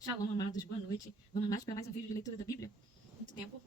Shalom, amados, boa noite. Vamos mais para mais um vídeo de leitura da Bíblia? Muito tempo.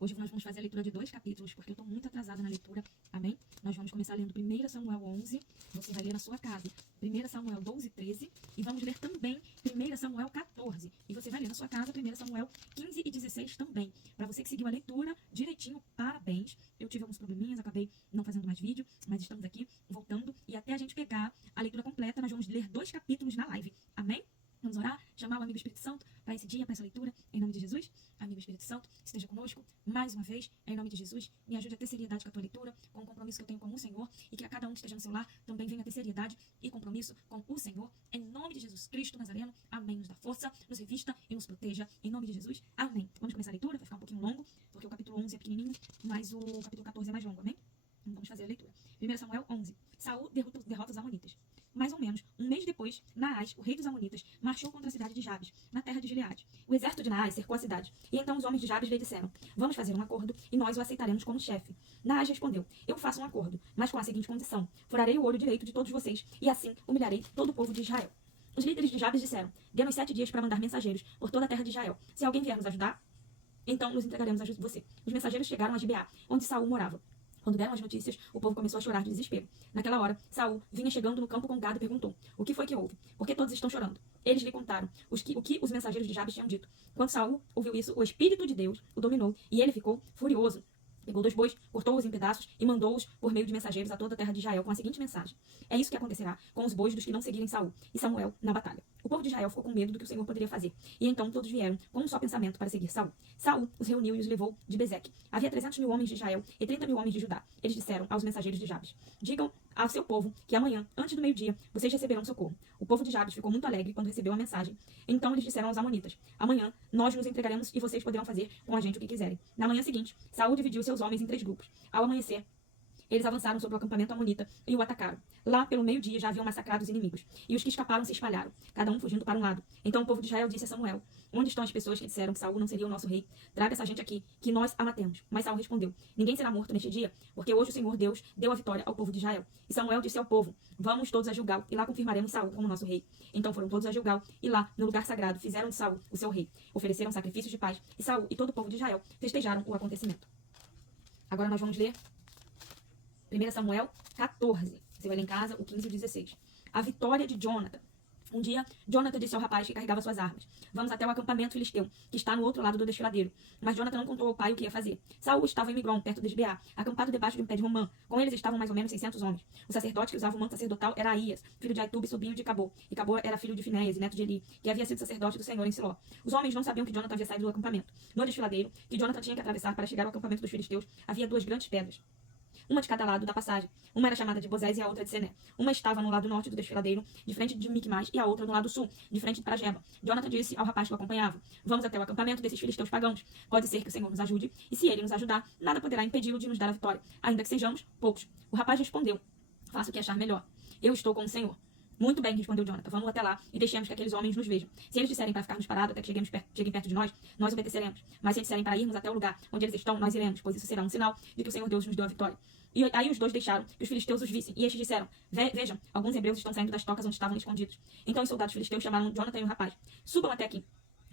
Hoje nós vamos fazer a leitura de 2 capítulos, porque eu estou muito atrasada na leitura, amém? Nós vamos começar lendo 1 Samuel 11, você vai ler na sua casa, 1 Samuel 12 e 13, e vamos ler também 1 Samuel 14, e você vai ler na sua casa 1 Samuel 15 e 16 também. Para você que seguiu a leitura direitinho, parabéns. Eu tive alguns probleminhas, acabei não fazendo mais vídeo, mas estamos aqui voltando, e até a gente pegar a leitura completa, nós vamos ler 2 capítulos na live, amém? Vamos orar, chamar o amigo Espírito Santo para esse dia, para essa leitura, em nome de Jesus. Amigo Espírito Santo, esteja conosco mais uma vez, em nome de Jesus. Me ajude a ter seriedade com a tua leitura, com o compromisso que eu tenho com o Senhor, e que a cada um que esteja no seu lar também venha ter seriedade e compromisso com o Senhor, em nome de Jesus Cristo Nazareno. Amém. Nos dá força, nos revista e nos proteja, em nome de Jesus. Amém. Vamos começar a leitura, vai ficar um pouquinho longo, porque o capítulo 11 é pequenininho, mas o capítulo 14 é mais longo, amém? Então vamos fazer a leitura. 1 Samuel 11. Saul derrota os amonitas. Mais ou menos, um mês depois, Naás, o rei dos amonitas, marchou contra a cidade de Jabes, na terra de Gileade. O exército de Naás cercou a cidade, e então os homens de Jabes lhe disseram: vamos fazer um acordo, e nós o aceitaremos como chefe. Naás respondeu: eu faço um acordo, mas com a seguinte condição: furarei o olho direito de todos vocês, e assim humilharei todo o povo de Israel. Os líderes de Jabes disseram: dê-nos 7 dias para mandar mensageiros por toda a terra de Israel. Se alguém vier nos ajudar, então nos entregaremos a você. Os mensageiros chegaram a Gibeá, onde Saul morava. Quando deram as notícias, o povo começou a chorar de desespero. Naquela hora, Saul vinha chegando no campo com gado e perguntou: o que foi que houve? Por que todos estão chorando? Eles lhe contaram o que os mensageiros de Jabes tinham dito. Quando Saul ouviu isso, o Espírito de Deus o dominou e ele ficou furioso. Pegou 2 bois, cortou-os em pedaços e mandou-os por meio de mensageiros a toda a terra de Israel com a seguinte mensagem: é isso que acontecerá com os bois dos que não seguirem Saul e Samuel na batalha. O povo de Israel ficou com medo do que o Senhor poderia fazer, e então todos vieram com um só pensamento para seguir Saul. Saul os reuniu e os levou de Bezeque. Havia 300.000 homens de Israel e 30.000 homens de Judá. Eles disseram aos mensageiros de Jabes: digam ao seu povo que amanhã, antes do meio-dia, vocês receberão socorro. O povo de Jabes ficou muito alegre quando recebeu a mensagem. Então eles disseram aos amonitas: amanhã nós nos entregaremos e vocês poderão fazer com a gente o que quiserem. Na manhã seguinte, Saul dividiu seus homens em 3 grupos. Ao amanhecer, eles avançaram sobre o acampamento amonita e o atacaram. Lá, pelo meio-dia, já haviam massacrado os inimigos. E os que escaparam se espalharam, cada um fugindo para um lado. Então o povo de Israel disse a Samuel: onde estão as pessoas que disseram que Saul não seria o nosso rei? Traga essa gente aqui, que nós a matemos. Mas Saul respondeu: ninguém será morto neste dia, porque hoje o Senhor Deus deu a vitória ao povo de Israel. E Samuel disse ao povo: vamos todos a Gilgal, e lá confirmaremos Saul como nosso rei. Então foram todos a Gilgal, e lá, no lugar sagrado, fizeram de Saul o seu rei. Ofereceram sacrifícios de paz, e Saul e todo o povo de Israel festejaram o acontecimento. Agora nós vamos ler 1 Samuel 14. Você vai ler em casa o 15 e o 16. A vitória de Jonathan. Um dia, Jonathan disse ao rapaz que carregava suas armas: vamos até o acampamento filisteu, que está no outro lado do desfiladeiro. Mas Jonathan não contou ao pai o que ia fazer. Saul estava em Migron, perto de Gibeá, acampado debaixo de um pé de romã. Com eles estavam mais ou menos 600 homens. O sacerdote que usava o manto sacerdotal era Aías, filho de Aitube, sobrinho de Cabô. E Cabô era filho de Finéias e neto de Eli, que havia sido sacerdote do Senhor em Siló. Os homens não sabiam que Jonathan havia saído do acampamento. No desfiladeiro, que Jonathan tinha que atravessar para chegar ao acampamento dos filisteus, havia 2 grandes pedras, uma de cada lado da passagem. Uma era chamada de Bozés e a outra de Sené. Uma estava no lado norte do desfiladeiro, de frente de Micmas, e a outra no lado sul, de frente para Geba. Jonathan disse ao rapaz que o acompanhava: vamos até o acampamento desses filisteus pagãos. Pode ser que o Senhor nos ajude, e se ele nos ajudar, nada poderá impedi-lo de nos dar a vitória, ainda que sejamos poucos. O rapaz respondeu: faça o que achar melhor. Eu estou com o Senhor. Muito bem, respondeu Jonathan. Vamos até lá e deixemos que aqueles homens nos vejam. Se eles disserem para ficarmos parados até que cheguem perto de nós, nós obedeceremos. Mas se eles disserem para irmos até o lugar onde eles estão, nós iremos, pois isso será um sinal de que o Senhor Deus nos deu a vitória. E aí os 2 deixaram que os filisteus os vissem. E estes disseram: vejam, alguns hebreus estão saindo das tocas onde estavam escondidos. Então os soldados filisteus chamaram Jonathan e o rapaz: subam até aqui.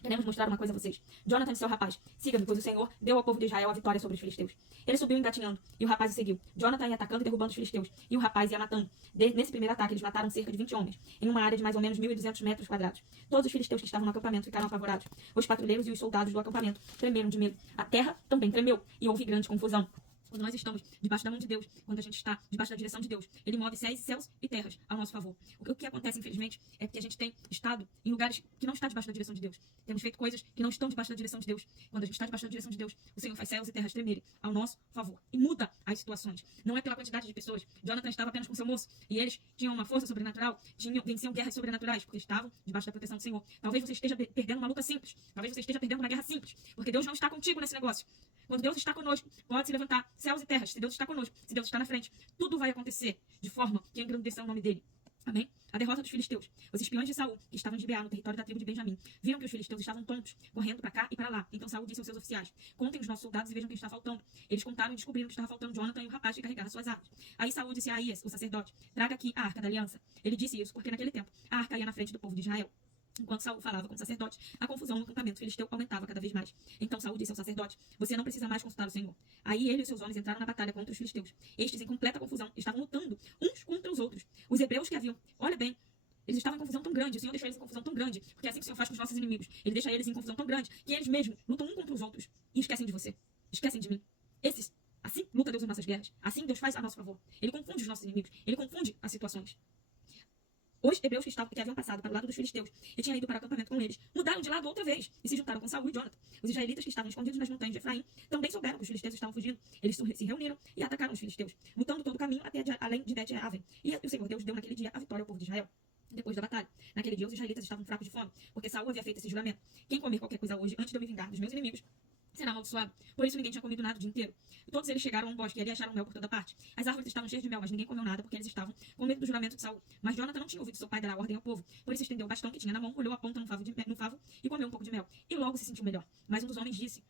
Queremos mostrar uma coisa a vocês. Jonathan disse ao rapaz: siga-me, pois o Senhor deu ao povo de Israel a vitória sobre os filisteus. Ele subiu engatinhando, e o rapaz o seguiu. Jonathan ia atacando e derrubando os filisteus, e o rapaz ia matando. Nesse primeiro ataque, eles mataram cerca de 20 homens, em uma área de mais ou menos 1.200 metros quadrados. Todos os filisteus que estavam no acampamento ficaram apavorados. Os patrulheiros e os soldados do acampamento tremeram de medo. A terra também tremeu, e houve grande confusão. Quando nós estamos debaixo da mão de Deus, quando a gente está debaixo da direção de Deus, Ele move céus e terras ao nosso favor. O que acontece, infelizmente, é que a gente tem estado em lugares que não está debaixo da direção de Deus. Temos feito coisas que não estão debaixo da direção de Deus. Quando a gente está debaixo da direção de Deus, o Senhor faz céus e terras tremerem ao nosso favor. E muda as situações. Não é pela quantidade de pessoas. Jonathan estava apenas com seu moço, e eles tinham uma força sobrenatural, venciam guerras sobrenaturais, porque estavam debaixo da proteção do Senhor. Talvez você esteja perdendo uma luta simples. Talvez você esteja perdendo uma guerra simples, porque Deus não está contigo nesse negócio. Quando Deus está conosco, pode se levantar céus e terras. Se Deus está conosco, se Deus está na frente, tudo vai acontecer de forma que engrandeça o nome dele. Amém? A derrota dos filisteus. Os espiões de Saul, que estavam em Gibeá, no território da tribo de Benjamim, viram que os filisteus estavam tontos, correndo para cá e para lá. Então Saul disse aos seus oficiais: contem os nossos soldados e vejam quem está faltando. Eles contaram e descobriram que estava faltando Jonathan e o rapaz que carregava suas armas. Aí Saul disse a Aías, o sacerdote: traga aqui a arca da aliança. Ele disse isso porque naquele tempo a arca ia na frente do povo de Israel. Enquanto Saul falava com o sacerdote, a confusão no acampamento filisteu aumentava cada vez mais. Então Saul disse ao sacerdote: Você não precisa mais consultar o Senhor. Aí ele e seus homens entraram na batalha contra os filisteus. Estes, em completa confusão, estavam lutando uns contra os outros. Os hebreus que haviam, olha bem, eles estavam em confusão tão grande, o Senhor deixou eles em confusão tão grande, porque é assim que o Senhor faz com os nossos inimigos. Ele deixa eles em confusão tão grande que eles mesmos lutam um contra os outros e esquecem de você, esquecem de mim. Esses, assim luta Deus nas nossas guerras, assim Deus faz a nosso favor. Ele confunde os nossos inimigos, ele confunde as situações. Os hebreus que haviam passado para o lado dos filisteus e tinham ido para o acampamento com eles, mudaram de lado outra vez e se juntaram com Saul e Jonathan. Os israelitas que estavam escondidos nas montanhas de Efraim também souberam que os filisteus estavam fugindo. Eles se reuniram e atacaram os filisteus, lutando todo o caminho até além de Bet-Aven. E o Senhor Deus deu naquele dia a vitória ao povo de Israel. Depois da batalha, naquele dia os israelitas estavam fracos de fome, porque Saul havia feito esse juramento: quem comer qualquer coisa hoje, antes de eu me vingar dos meus inimigos, será amaldiçoado. Por isso ninguém tinha comido nada o dia inteiro. Todos eles chegaram a um bosque e ali acharam mel por toda parte. As árvores estavam cheias de mel, mas ninguém comeu nada porque eles estavam com medo do juramento de Saul. Mas Jonathan não tinha ouvido seu pai dar a ordem ao povo. Por isso estendeu o bastão que tinha na mão, olhou a ponta no favo e comeu um pouco de mel. E logo se sentiu melhor. Mas um dos homens disse: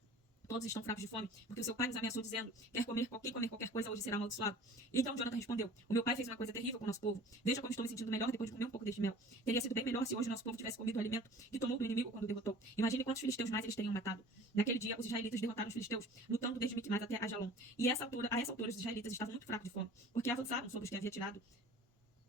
Todos estão fracos de fome, porque o seu pai nos ameaçou dizendo: quem comer qualquer coisa hoje será amaldiçoado. E então Jonathan respondeu: O meu pai fez uma coisa terrível com o nosso povo. Veja como estou me sentindo melhor depois de comer um pouco deste mel. Teria sido bem melhor se hoje o nosso povo tivesse comido o alimento que tomou do inimigo quando o derrotou. Imagine quantos filisteus mais eles teriam matado. Naquele dia, os israelitas derrotaram os filisteus, lutando desde Miquimais até Ajalon. E a essa altura, os israelitas estavam muito fracos de fome, porque avançaram sobre os que havia tirado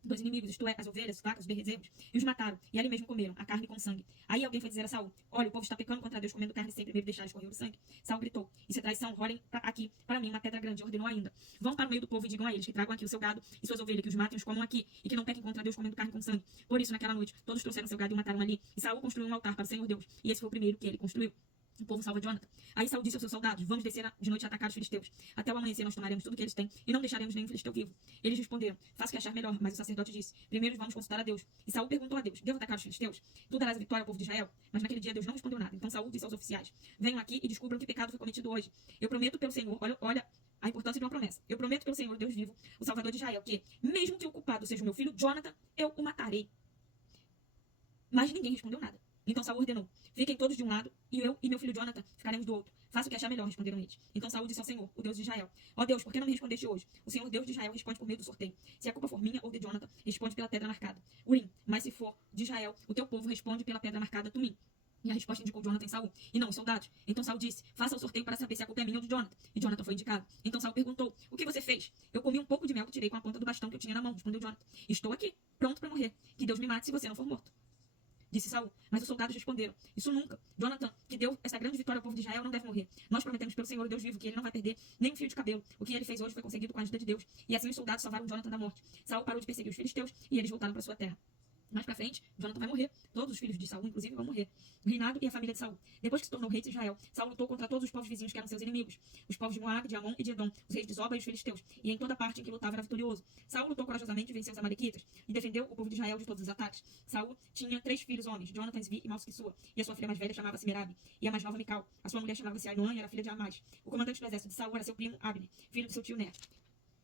dos inimigos, isto é, as ovelhas, os vacas, os bezerros, e os mataram, e ali mesmo comeram a carne com sangue. Aí alguém foi dizer a Saul: Olha, o povo está pecando contra Deus, comendo carne sem primeiro deixar escorrer o sangue. Saul gritou: Isso é traição, rolem aqui para mim uma pedra grande. E ordenou ainda: Vão para o meio do povo e digam a eles que tragam aqui o seu gado e suas ovelhas, que os matem e os comam aqui, e que não pequem contra Deus comendo carne com sangue. Por isso, naquela noite, todos trouxeram seu gado e o mataram ali. E Saul construiu um altar para o Senhor Deus, e esse foi o primeiro que ele construiu. O povo salva Jonathan. Aí Saul disse aos seus soldados: Vamos descer de noite a atacar os filisteus. Até o amanhecer nós tomaremos tudo que eles têm e não deixaremos nenhum filisteu vivo. Eles responderam: Faça o que achar melhor. Mas o sacerdote disse: Primeiro vamos consultar a Deus. E Saul perguntou a Deus: Devo atacar os filisteus? Tu darás a vitória ao povo de Israel? Mas naquele dia Deus não respondeu nada. Então Saul disse aos oficiais: Venham aqui e descubram que pecado foi cometido hoje. Eu prometo pelo Senhor, olha a importância de uma promessa. Eu prometo pelo Senhor, Deus vivo, o Salvador de Israel, que, mesmo que o culpado seja o meu filho Jonathan, eu o matarei. Mas ninguém respondeu nada. Então Saul ordenou: Fiquem todos de um lado, e eu e meu filho Jonathan ficaremos do outro. Faça o que achar melhor, responderam eles. Então Saul disse ao Senhor, o Deus de Israel: Ó Deus, por que não me respondeste hoje? O Senhor Deus de Israel responde por meio do sorteio. Se a culpa for minha ou de Jonathan, responde pela pedra marcada. Urim, mas se for de Israel, o teu povo responde pela pedra marcada Tumim. E a resposta indicou Jonathan em Saul, e não os soldados. Então Saul disse: Faça o sorteio para saber se a culpa é minha ou de Jonathan. E Jonathan foi indicado. Então Saul perguntou: O que você fez? Eu comi um pouco de mel que tirei com a ponta do bastão que eu tinha na mão, respondeu Jonathan. Estou aqui, pronto para morrer. Que Deus me mate se você não for morto, disse Saul. Mas os soldados responderam: Isso nunca. Jonathan, que deu essa grande vitória ao povo de Israel, não deve morrer. Nós prometemos pelo Senhor Deus vivo que ele não vai perder nem um fio de cabelo. O que ele fez hoje foi conseguido com a ajuda de Deus. E assim os soldados salvaram Jonathan da morte. Saul parou de perseguir os filisteus e eles voltaram para sua terra. Mais pra frente, Jonathan vai morrer. Todos os filhos de Saul, inclusive, vão morrer. O reinado e a família de Saul. Depois que se tornou rei de Israel, Saul lutou contra todos os povos vizinhos que eram seus inimigos. Os povos de Moab, de Amon e de Edom, os reis de Zoba e os filisteus. E em toda parte em que lutava era vitorioso. Saul lutou corajosamente e venceu os amalequitas. E defendeu o povo de Israel de todos os ataques. Saul tinha 3 filhos homens, Jonathan, Zvi e Malquissua. E a sua filha mais velha chamava-se Merabi. E a mais nova, Mical. A sua mulher chamava-se Ainoã e era filha de Amás. O comandante do exército de Saul era seu primo Abner, filho do seu tio Ner.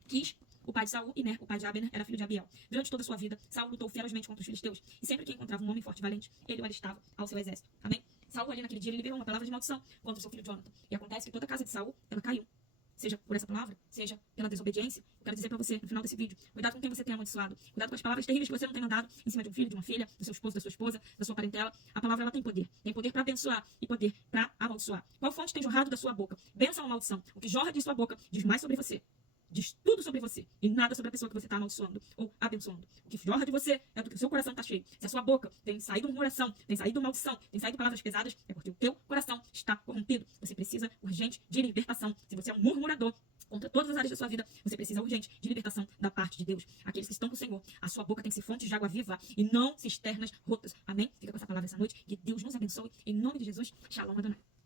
Quis o pai de Saul, e Ner, o pai de Abner, era filho de Abiel. Durante toda a sua vida, Saul lutou ferozmente contra os filisteus, e sempre que encontrava um homem forte e valente, ele o alistava ao seu exército. Amém? Saul, ali naquele dia, ele liberou uma palavra de maldição contra o seu filho Jonathan. E acontece que toda a casa de Saul, ela caiu. Seja por essa palavra, seja pela desobediência. Eu quero dizer pra você, no final desse vídeo, cuidado com quem você tem amaldiçoado. Cuidado com as palavras terríveis que você não tem mandado em cima de um filho, de uma filha, do seu esposo, da sua esposa, da sua parentela. A palavra, ela tem poder. Tem poder pra abençoar e poder pra amaldiçoar. Qual fonte tem jorrado da sua boca? Bênção ou maldição? O que jorra de sua boca diz mais sobre você. Diz tudo sobre você e nada sobre a pessoa que você está amaldiçoando ou abençoando. O que jorra de você é do que o seu coração está cheio. Se a sua boca tem saído murmuração, tem saído maldição, tem saído palavras pesadas, é porque o teu coração está corrompido. Você precisa urgente de libertação. Se você é um murmurador contra todas as áreas da sua vida, você precisa urgente de libertação da parte de Deus. Aqueles que estão com o Senhor, a sua boca tem que ser fontes de água viva e não cisternas rotas. Amém? Fica com essa palavra essa noite. Que Deus nos abençoe. Em nome de Jesus. Shalom, Adonai.